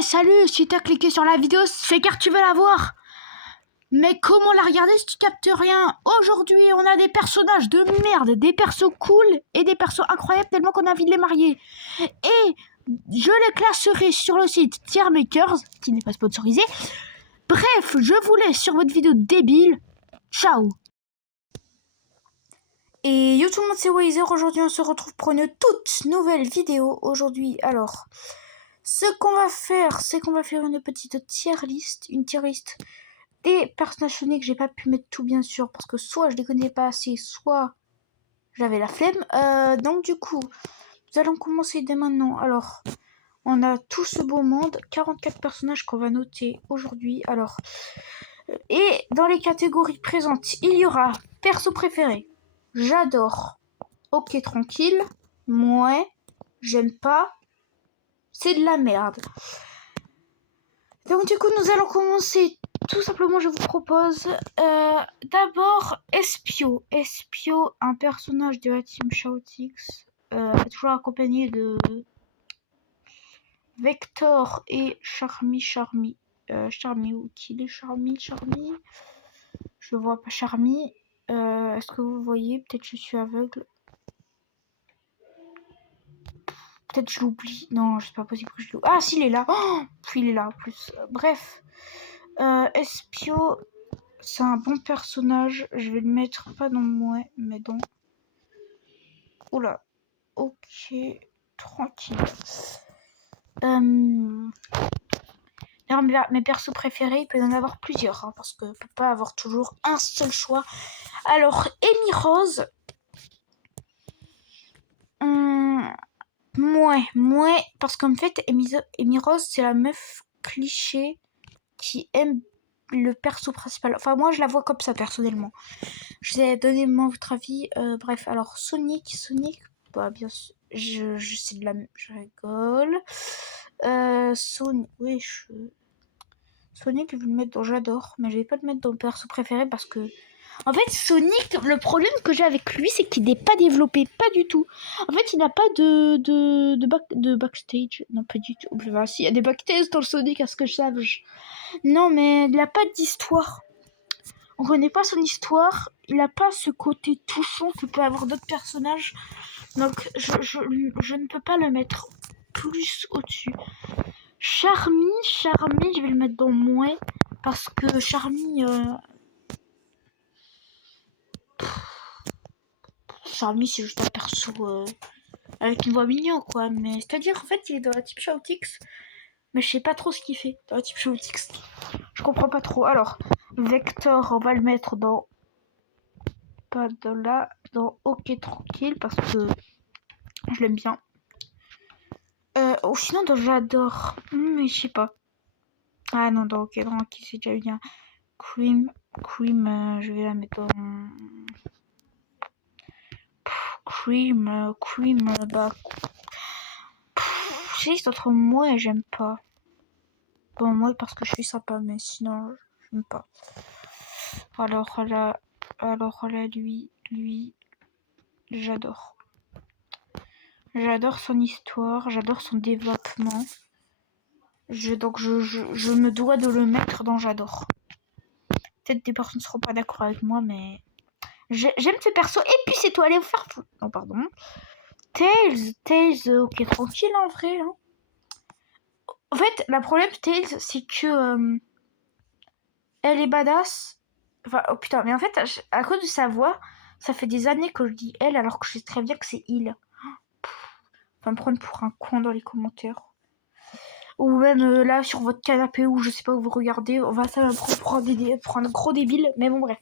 Salut, si t'as cliqué sur la vidéo, c'est car tu veux la voir. Mais comment la regarder si tu captes rien? Aujourd'hui, on a des personnages de merde, des persos cool et des persos incroyables tellement qu'on a envie de les marier. Et je les classerai sur le site Tier Makers, qui n'est pas sponsorisé. Bref, je vous laisse sur votre vidéo débile. Ciao. Et yo tout le monde, c'est Wazer. Aujourd'hui, on se retrouve pour une toute nouvelle vidéo. Aujourd'hui, alors, ce qu'on va faire, c'est qu'on va faire une petite tier list, des personnages Sonic. J'ai pas pu mettre tout, bien sûr, parce que soit je les connais pas assez, soit j'avais la flemme. Donc du coup, nous allons commencer dès maintenant. Alors, on a tout ce beau monde, 44 personnages qu'on va noter aujourd'hui. Alors, et dans les catégories présentes, il y aura perso préféré, j'adore, ok tranquille, mouais, j'aime pas, c'est de la merde. Donc du coup, nous allons commencer. Tout simplement, je vous propose d'abord Espio. Espio, un personnage de la team Shoutix, toujours accompagné de Vector et Charmy. Charmy où qu'il est? Charmy. Je vois pas Charmy. Est-ce que vous voyez? Peut-être je suis aveugle. Peut-être je l'oublie. Non, c'est pas possible que je l'oublie. Ah, si, il est là. Oh, il est là en plus. Bref. Espio, c'est un bon personnage. Je vais le mettre pas dans moi, mais dans... Oula. Ok. Tranquille. Mes persos préférés, il peut y en avoir plusieurs, hein, parce que peut pas avoir toujours un seul choix. Alors, Amy Rose. Mouais, parce qu'en fait, Amy Rose, c'est la meuf cliché qui aime le perso principal. Enfin, moi, je la vois comme ça, personnellement. Je vous ai donné votre avis. Bref, alors, Sonic, bah, bien sûr, je sais de la... Je rigole. Sonic, oui, Sonic, je vais le mettre dans j'adore, mais je vais pas le mettre dans le perso préféré parce que... En fait, Sonic, le problème que j'ai avec lui, c'est qu'il n'est pas développé, pas du tout. En fait, il n'a pas de backstage. Non, pas du tout. Bah, si, il y a des backstage dans le Sonic, à ce que je sache. Non, mais il n'a pas d'histoire. On connaît pas son histoire. Il n'a pas ce côté touchant que peut avoir d'autres personnages. Donc, je ne peux pas le mettre plus au-dessus. Charmy, je vais le mettre dans moins. Parce que Charmy... Charmy, c'est juste un perso avec une voix mignonne, quoi. Mais c'est-à-dire, en fait, il est dans la type Shoutix. Mais je sais pas trop ce qu'il fait dans la type Shoutix. Je comprends pas trop. Alors, Vector, on va le mettre dans... Pas dans là, dans ok tranquille, parce que je l'aime bien. Sinon, dans j'adore. Mais je sais pas. Ah non, dans ok tranquille, c'est déjà bien. Cream, je vais la mettre dans... Cream, bah... J'hésite entre moi et j'aime pas. Bon, moi parce que je suis sympa, mais sinon, j'aime pas. Alors là, lui, j'adore. J'adore son histoire, j'adore son développement. Donc je me dois de le mettre dans j'adore. Peut-être des personnes ne seront pas d'accord avec moi, mais... J'aime ce perso. Et puis c'est toi, allez vous faire foutre. Non, pardon. Tails, ok, tranquille en vrai. Hein. En fait, le problème de Tails, c'est que... elle est badass. Enfin, oh putain, mais en fait, à cause de sa voix, ça fait des années que je dis elle, alors que je sais très bien que c'est il. On va me prendre pour un con dans les commentaires. Ou même là, sur votre canapé, ou je sais pas où vous regardez, on va ça me prendre pour un gros débile, mais bon, bref.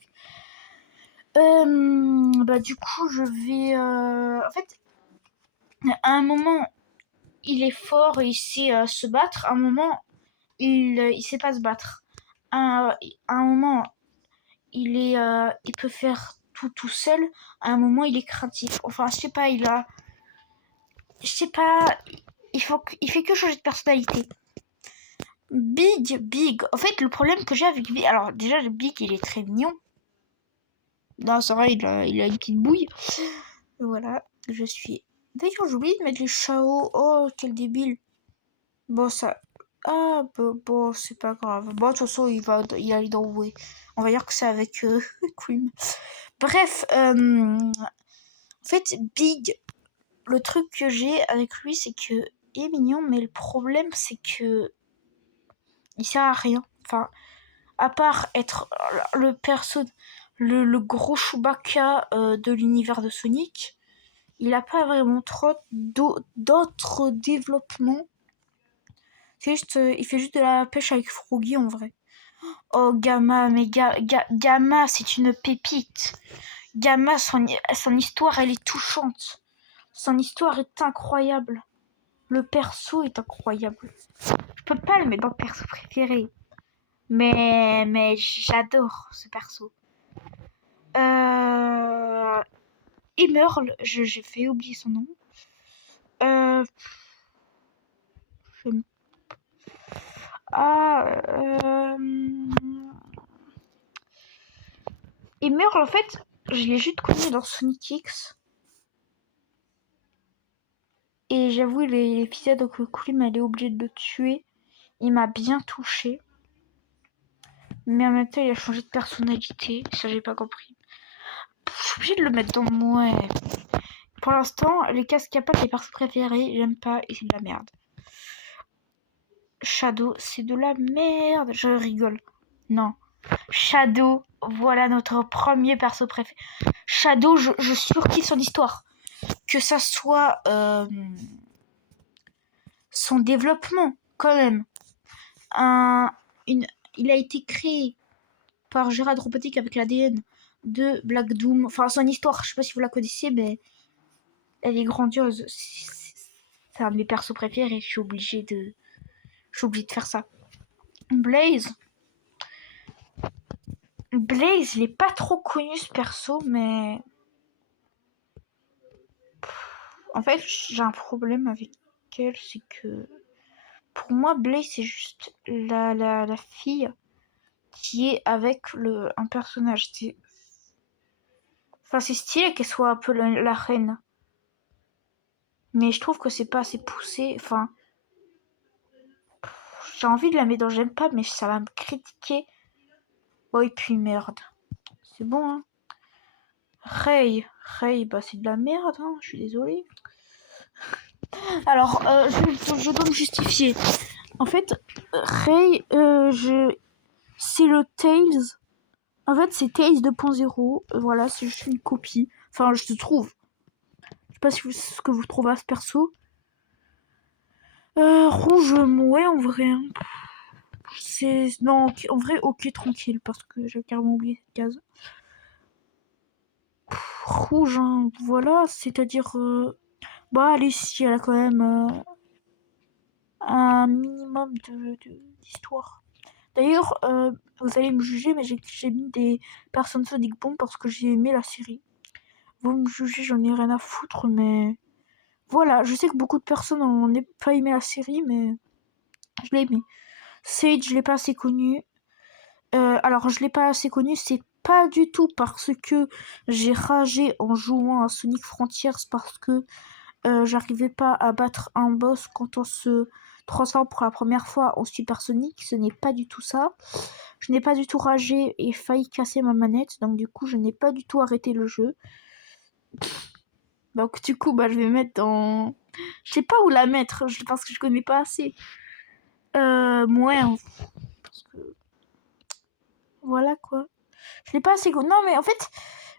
Bah, du coup, je vais... En fait, à un moment, il est fort et il sait se battre. À un moment, il sait pas se battre. À un moment, il peut faire tout seul. À un moment, il est craintif. Enfin, je sais pas, il fait que changer de personnalité. Big. En fait, le problème que j'ai avec Big... Alors, déjà, le Big, il est très mignon. Non, c'est vrai, il a une petite bouille. Voilà, je suis... D'ailleurs, j'ai oublié de mettre les Chao. Oh, quel débile. Bon, ça... Ah, bon, c'est pas grave. Bon, de toute façon, il allait dans Way. On va dire que c'est avec Queen. Bref, en fait, Big, le truc que j'ai avec lui, c'est que il est mignon, mais le problème, c'est que il sert à rien. Enfin, à part être le perso, le gros Chewbacca de l'univers de Sonic, il a pas vraiment trop d'autres développements. C'est juste, il fait juste de la pêche avec Froggy en vrai. Oh Gamma, mais Gamma, c'est une pépite. Gamma, son histoire, elle est touchante. Son histoire est incroyable. Le perso est incroyable. Je peux pas le mettre dans le perso préféré. Mais j'adore ce perso. Emerl, j'ai fait oublier son nom. Je... Ah, Emerl, en fait, je l'ai juste connu dans Sonic X. Et j'avoue, l'épisode où Klim elle est obligée de le tuer, il m'a bien touché. Mais en même temps, il a changé de personnalité. Ça, j'ai pas compris. Je suis obligée de le mettre dans moi. Pour l'instant, les casques à pattes, les persos préférés, j'aime pas et c'est de la merde. Shadow, c'est de la merde. Je rigole. Non. Shadow, voilà notre premier perso préféré. Shadow, je surkiffe son histoire. Que ça soit son développement, quand même. Il a été créé par Gérard Robotique avec l'ADN de Black Doom. Enfin, son histoire, je sais pas si vous la connaissez, mais elle est grandiose. C'est un de mes persos préférés. Je suis obligée de faire ça. Blaze, il est pas trop connu ce perso, mais en fait, j'ai un problème avec elle, c'est que pour moi, Blaze, c'est juste la fille qui est avec un personnage. Enfin, c'est stylé qu'elle soit un peu la reine. Mais je trouve que c'est pas assez poussé. Enfin, j'ai envie de la mettre dans j'aime pas, mais ça va me critiquer. Oh, et puis merde. C'est bon, hein. Rey, bah c'est de la merde, hein. Je suis désolée. Alors, je dois me justifier. En fait, Rey, c'est le Tails. En fait, c'est Tails 2.0. Voilà, c'est juste une copie. Enfin, je te trouve. Je sais pas ce que vous trouvez à ce perso. Rouge, ouais, en vrai. Hein. Non, en vrai, ok, tranquille, parce que j'ai carrément oublié cette case. Rouge, hein, voilà, c'est-à-dire... Bah, allez, si, elle a quand même un minimum d'histoire. D'ailleurs, vous allez me juger, mais j'ai mis des personnes Sonic Boom parce que j'ai aimé la série. Vous me jugez, j'en ai rien à foutre, mais... Voilà, je sais que beaucoup de personnes n'ont pas aimé la série, mais je l'ai aimé. Sage, je l'ai pas assez connu. Alors, je l'ai pas assez connu, c'est pas du tout parce que j'ai ragé en jouant à Sonic Frontiers parce que j'arrivais pas à battre un boss quand on se transforme pour la première fois en Super Sonic. Ce n'est pas du tout ça. Je n'ai pas du tout ragé et failli casser ma manette, donc du coup, je n'ai pas du tout arrêté le jeu. Donc du coup, bah, je vais mettre dans... Je sais pas où la mettre, parce que je connais pas assez. Ouais, parce que... Voilà, quoi. Je l'ai pas assez connu. Non, mais en fait,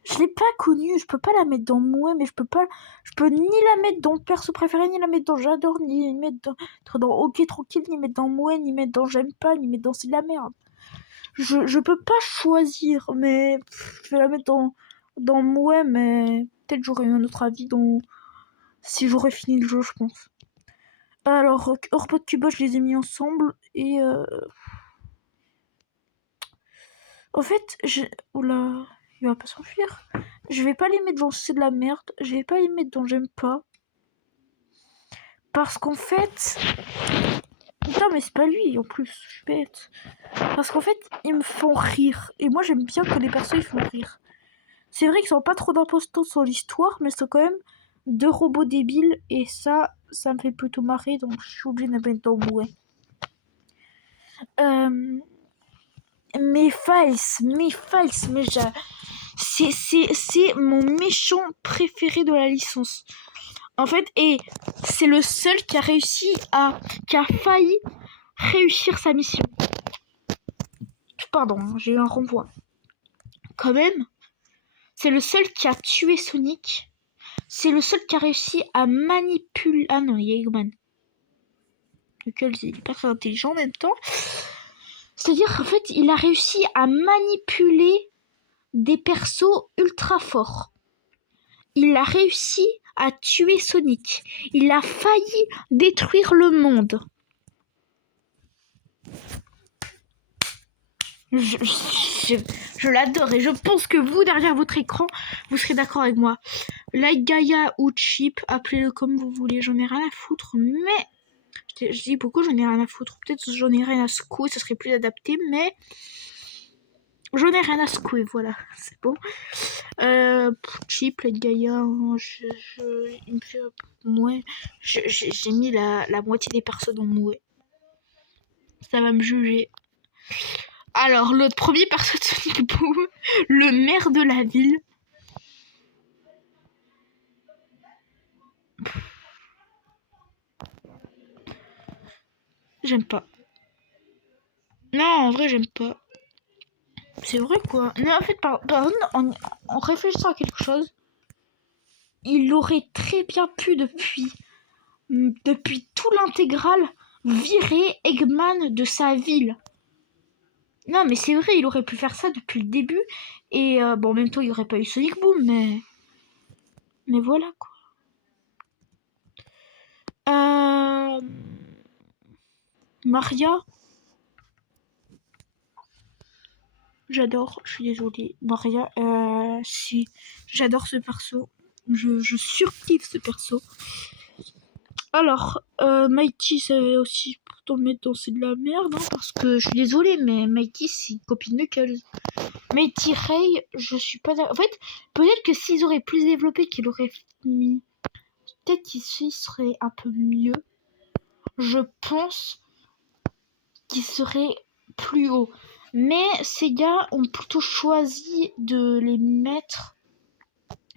je l'ai pas connue. Je peux pas la mettre dans moi, mais je peux ni la mettre dans perso préféré, ni la mettre dans j'adore, ni mettre dans ok tranquille, ni mettre dans moi, ni mettre dans j'aime pas, ni mettre dans c'est de la merde. Je peux pas choisir, mais je vais la mettre dans moi, mais peut-être j'aurais eu un autre avis si j'aurais fini le jeu, je pense. Alors, Orpot Cuba, je les ai mis ensemble et en fait, oula, il va pas s'enfuir. Je vais pas les mettre dans c'est de la merde. Je vais pas les mettre dans j'aime pas. Parce qu'en fait... Putain, mais c'est pas lui en plus. Je suis bête. Parce qu'en fait, ils me font rire. Et moi, j'aime bien que les persos, ils font rire. C'est vrai qu'ils sont pas trop d'importance sur l'histoire, mais c'est quand même deux robots débiles. Et ça me fait plutôt marrer. Donc, je suis obligée de mettre dans ouais. Mais Files, c'est mon méchant préféré de la licence. En fait, et c'est le seul qui a failli réussir sa mission. Pardon, j'ai eu un renvoi. Quand même, c'est le seul qui a tué Sonic. C'est le seul qui a réussi à manipuler... Ah non, il y a Eggman. Lequel il est pas très intelligent en même temps. C'est-à-dire qu'en fait, il a réussi à manipuler des persos ultra forts. Il a réussi à tuer Sonic. Il a failli détruire le monde. Je l'adore et je pense que vous, derrière votre écran, vous serez d'accord avec moi. Like Gaia ou Chip, appelez-le comme vous voulez, j'en ai rien à foutre, mais... Je dis beaucoup, j'en ai rien à foutre. Peut-être j'en ai rien à secouer, ça serait plus adapté, mais... J'en ai rien à secouer, voilà, c'est bon. Chip, Like Gaia, il me fait... Mouais. J'ai mis la moitié des persos dans Mouais. Ça va me juger. Alors, le premier perso de Sonic Boom, le maire de la ville. J'aime pas. Non, en vrai, j'aime pas. C'est vrai, quoi. Mais en fait, par contre, en réfléchissant à quelque chose, il aurait très bien pu, depuis tout l'intégral, virer Eggman de sa ville. Non, mais c'est vrai, il aurait pu faire ça depuis le début. Et bon, en même temps, il n'y aurait pas eu Sonic Boom, mais voilà, quoi. Maria. J'adore, je suis désolée. Maria, si. J'adore ce perso. Je surkiffe ce perso. Alors, Mighty, ça va aussi pourtant le mettre dans c'est de la merde, hein, parce que je suis désolée, mais Mighty, c'est une copine de Knuckles. Mighty Ray, je suis pas d'accord. En fait, peut-être que s'ils auraient plus développé, qu'ils auraient mis. Peut-être qu'ici serait un peu mieux. Je pense qu'il serait plus haut. Mais ces gars ont plutôt choisi de les mettre.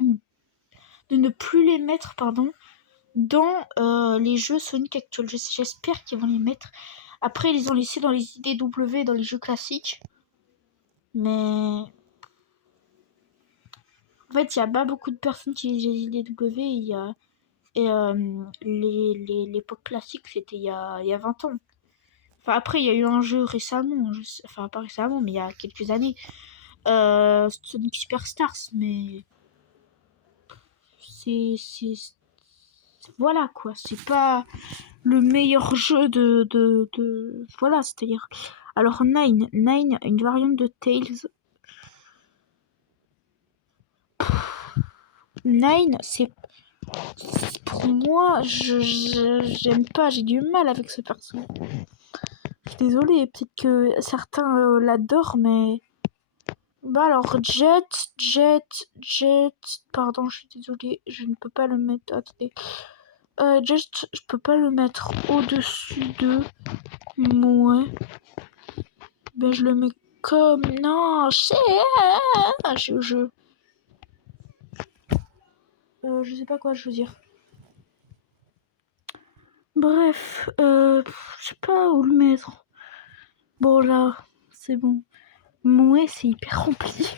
De ne plus les mettre, pardon, dans les jeux Sonic actuels. J'espère qu'ils vont les mettre. Après, ils les ont laissés dans les IDW, dans les jeux classiques. Mais... En fait, il n'y a pas beaucoup de personnes qui lisent les IDW. L'époque classique, c'était il y a 20 ans. Enfin, après, il y a eu un jeu récemment. Enfin, pas récemment, mais il y a quelques années. Sonic Superstars, mais... Voilà, quoi. C'est pas le meilleur jeu de... Voilà, c'est-à-dire... Alors, Nine, une variante de Tails. Nine, c'est... Pour moi, j'aime pas, j'ai du mal avec ce perso. Je suis désolée, peut-être que certains l'adorent, mais... Bah alors, Jet... Pardon, je suis désolée, je ne peux pas le mettre... Attendez. Jet, je peux pas le mettre au-dessus de... Ouais. Ben, je le mets comme... Non, je sais pas quoi je veux dire. Bref, je sais pas où le mettre. Bon, là, c'est bon. Mouais, c'est hyper rempli.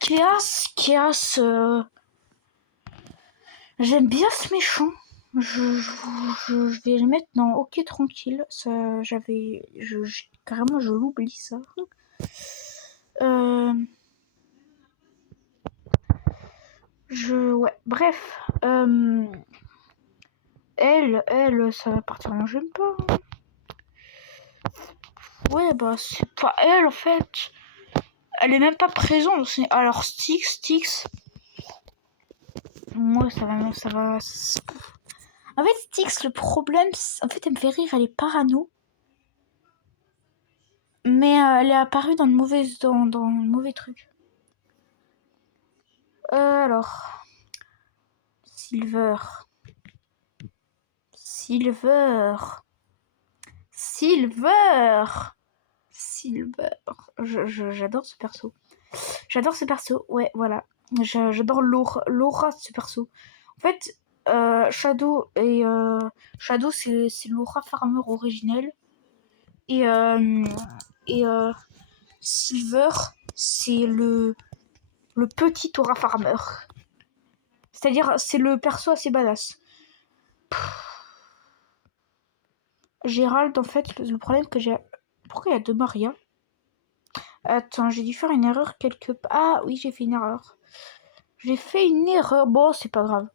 Chaos, j'aime bien ce méchant. Je vais le mettre dans OK tranquille. Ça, carrément, je l'oublie ça. Ouais, bref. Elle, ça va partir en j'aime pas. Ouais, bah, c'est pas elle en fait. Elle est même pas présente. Alors, Styx. Moi, ça va. En fait, Styx, le problème, en fait, elle me fait rire. Elle est parano. Mais elle est apparue dans le mauvais truc. Alors. Silver. Silver. J'adore ce perso. Ouais, voilà. J'adore l'aura de ce perso. En fait, Shadow c'est l'aura farmer originel. Et, et Silver, c'est le petit aura farmer. C'est-à-dire, c'est le perso assez badass. Gérald, en fait, le problème que j'ai... Pourquoi il y a deux Maria? Attends, j'ai dû faire une erreur quelque part. Ah oui, j'ai fait une erreur. Bon, c'est pas grave.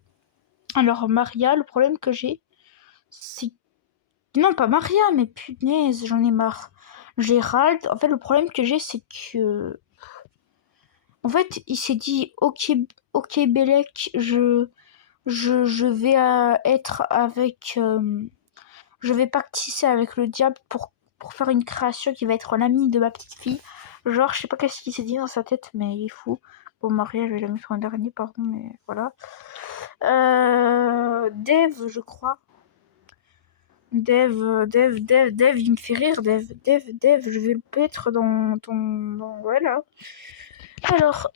Alors, Maria, le problème que j'ai, c'est... Non, pas Maria, mais punaise, j'en ai marre. Gérald, en fait, le problème que j'ai, c'est que... En fait, il s'est dit, ok, Bellec, je vais être avec... je vais pactisser avec le diable pour faire une création qui va être l'ami de ma petite fille. Genre, je sais pas qu'est-ce qu'il s'est dit dans sa tête, mais il est fou. Bon, Maria, je vais la mettre en dernier, pardon, mais voilà. Dev, je crois. Dev, il me fait rire, Dev, je vais le mettre dans voilà. Alors,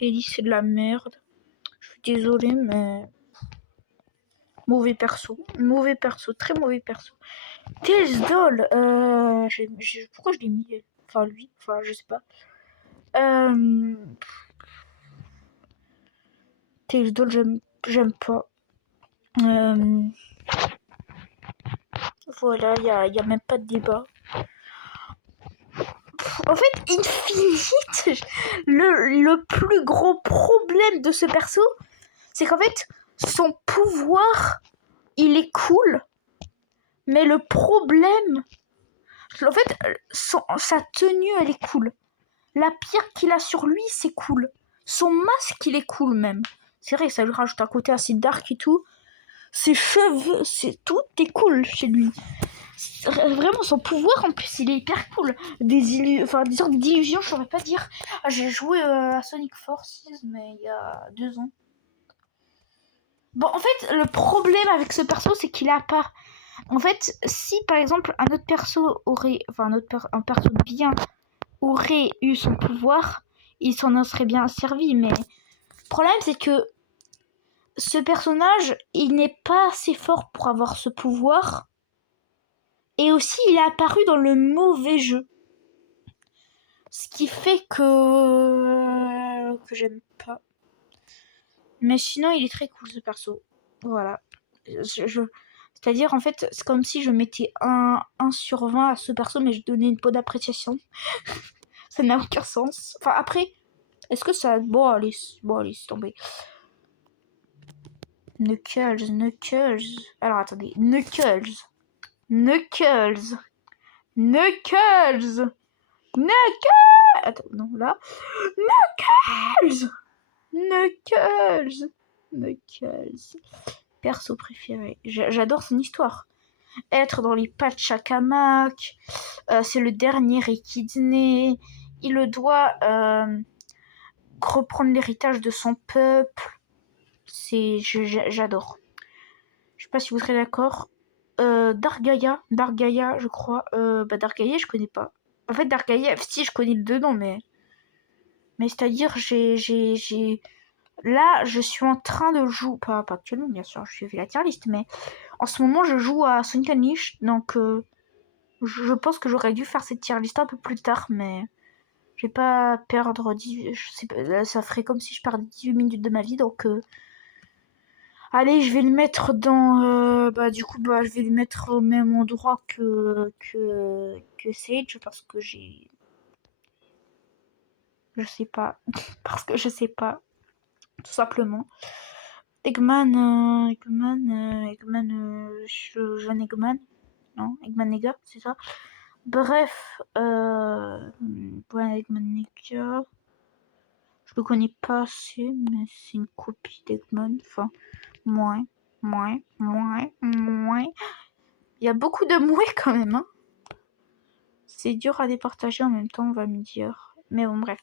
Ellie, c'est de la merde. Je suis désolée, mais... Mauvais perso, très mauvais perso. Tails Doll, pourquoi je l'ai mis? Enfin, lui, enfin, je sais pas. Tails Doll, j'aime pas. Voilà, y a même pas de débat. En fait, Infinite, le plus gros problème de ce perso, c'est qu'en fait, son pouvoir, il est cool, mais le problème, en fait, sa tenue, elle est cool. La pierre qu'il a sur lui, c'est cool. Son masque, il est cool même. C'est vrai, ça lui rajoute un côté assez dark et tout. Ses cheveux, tout est cool chez lui. Vraiment, son pouvoir, en plus, il est hyper cool. Des sortes d'illusions, je saurais pas dire. Ah, j'ai joué à Sonic Forces, mais il y a 2 ans. Bon, en fait, le problème avec ce perso, c'est qu'il a pas... En fait, si, par exemple, un autre perso aurait... Enfin, un perso bien aurait eu son pouvoir, il s'en en serait bien servi, mais... Le problème, c'est que ce personnage, il n'est pas assez fort pour avoir ce pouvoir. Et aussi, il est apparu dans le mauvais jeu. Ce qui fait que j'aime pas. Mais sinon, il est très cool, ce perso. Voilà. C'est-à-dire, en fait, c'est comme si je mettais 1 sur 20 à ce perso, mais je donnais une peau d'appréciation. Ça n'a aucun sens. Enfin, après, est-ce que ça... Bon, allez, c'est tombé. Knuckles. Alors, attendez. Knuckles. Attends, non, là. Knuckles. Perso préféré. J'adore son histoire. Être dans les Pachacamac. C'est le dernier Echidné. Il doit reprendre l'héritage de son peuple. J'adore. Je sais pas si vous serez d'accord. Dargaïa, je crois. Dargaïa, je connais pas. En fait, Dargaïa, si, je connais le deux noms, mais c'est-à-dire, là, je suis en train de jouer... Pas actuellement, bien sûr, je suis la tier list, mais en ce moment, je joue à Sonic Unleashed, donc je pense que j'aurais dû faire cette tier list un peu plus tard, mais je vais pas perdre... ça ferait comme si je perdais 18 minutes de ma vie, donc... Allez, je vais le mettre dans... je vais le mettre au même endroit que Sage, parce que j'ai... Je sais pas. Parce que je sais pas. Tout simplement. Eggman, jeune Eggman. Non, Eggman Nega, c'est ça. Bref, Eggman Nega. Je le connais pas assez, mais c'est une copie d'Eggman. Enfin, moins. Il y a beaucoup de mouais quand même, hein. C'est dur à départager en même temps, on va me dire. Mais bon, bref.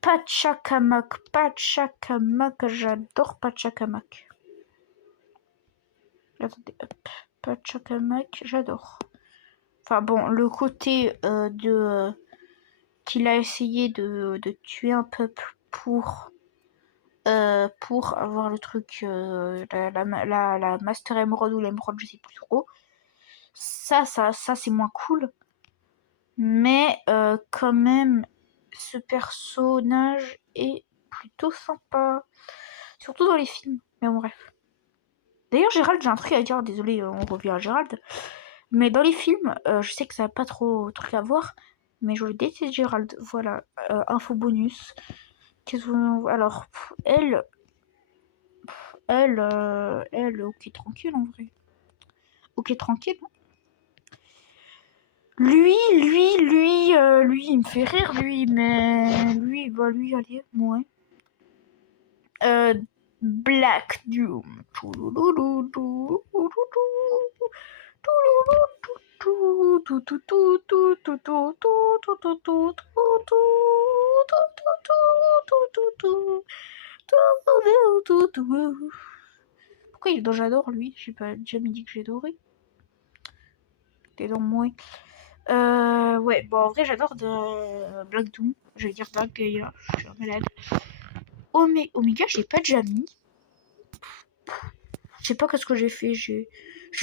Pachacamac, j'adore Pachacamac. Attendez, hop. Pachacamac, j'adore. Enfin bon, le côté qu'il a essayé de tuer un peuple pour avoir le truc, la Master Emerald ou l'Emerald, je sais plus trop. Ça c'est moins cool. Mais quand même, ce personnage est plutôt sympa. Surtout dans les films. Mais bon, bref. D'ailleurs, Gérald, j'ai un truc à dire. Désolé, on revient à Gérald. Mais dans les films, je sais que ça n'a pas trop truc à voir. Mais je déteste Gérald. Voilà. Info bonus. Alors, elle, ok, tranquille en vrai. Ok, tranquille. Lui, il me fait rire, lui, mais lui, allez, ouais. Black Doom. Pourquoi il est dans J'adore, lui? J'ai pas jamais dit que j'adorais. T'es dans moi. Ouais, bon, en vrai, j'adore de Black Doom. Je vais dire Black Gaia, je suis un malade. Omega, j'ai pas déjà mis. Je sais pas qu'est-ce que j'ai fait. J'ai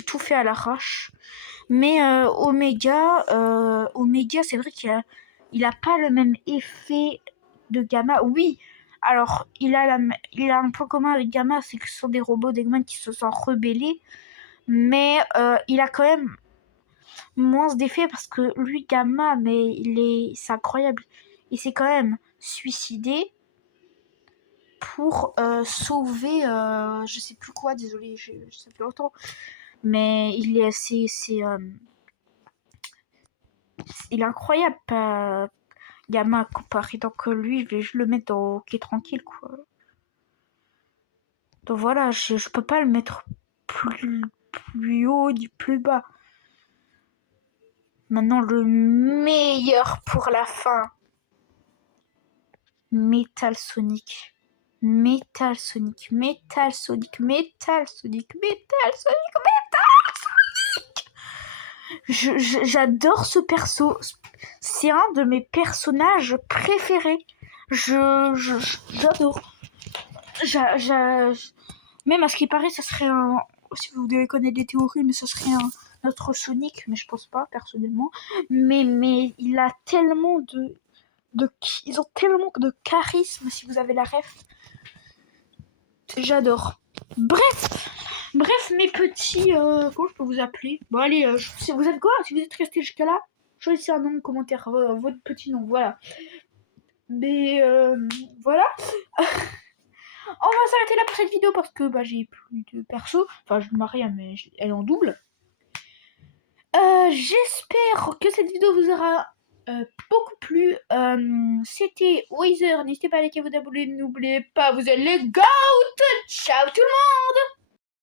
tout fait à l'arrache. Mais Omega, c'est vrai qu'il a pas le même effet de Gamma. Oui, alors il a un point commun avec Gamma, c'est que ce sont des robots d'Eggman qui se sont rebellés. Mais il a quand même moins d'effet parce que lui, Gamma, mais c'est incroyable. Il s'est quand même suicidé pour sauver, je sais plus quoi, désolé, je sais plus longtemps. Mais il est incroyable, Gamma comparé. Donc lui, je vais le mettre dans OK tranquille, quoi. Donc voilà, je peux pas le mettre plus haut ni plus bas. Maintenant, le meilleur pour la fin. Metal Sonic. Metal Sonic. J'adore ce perso. C'est un de mes personnages préférés. J'adore. Même à ce qui paraît, ça serait un... Si vous devez connaître des théories, mais ça serait un autre Sonic, mais je pense pas, personnellement. Mais il a tellement ils ont tellement de charisme, si vous avez la ref. J'adore. Bref, mes petits... comment je peux vous appeler? Bon, allez, vous êtes quoi? Si vous êtes resté jusqu'à là, choisissez un nom, commentaire, votre petit nom, voilà. Mais, voilà. On va s'arrêter là pour cette vidéo parce que j'ai plus de perso. Enfin, je me marie, mais elle est en double. J'espère que cette vidéo vous aura beaucoup plu. C'était Weezer. N'hésitez pas à liker, vous abonner. N'oubliez pas, vous êtes les GOAT. Ciao tout le monde.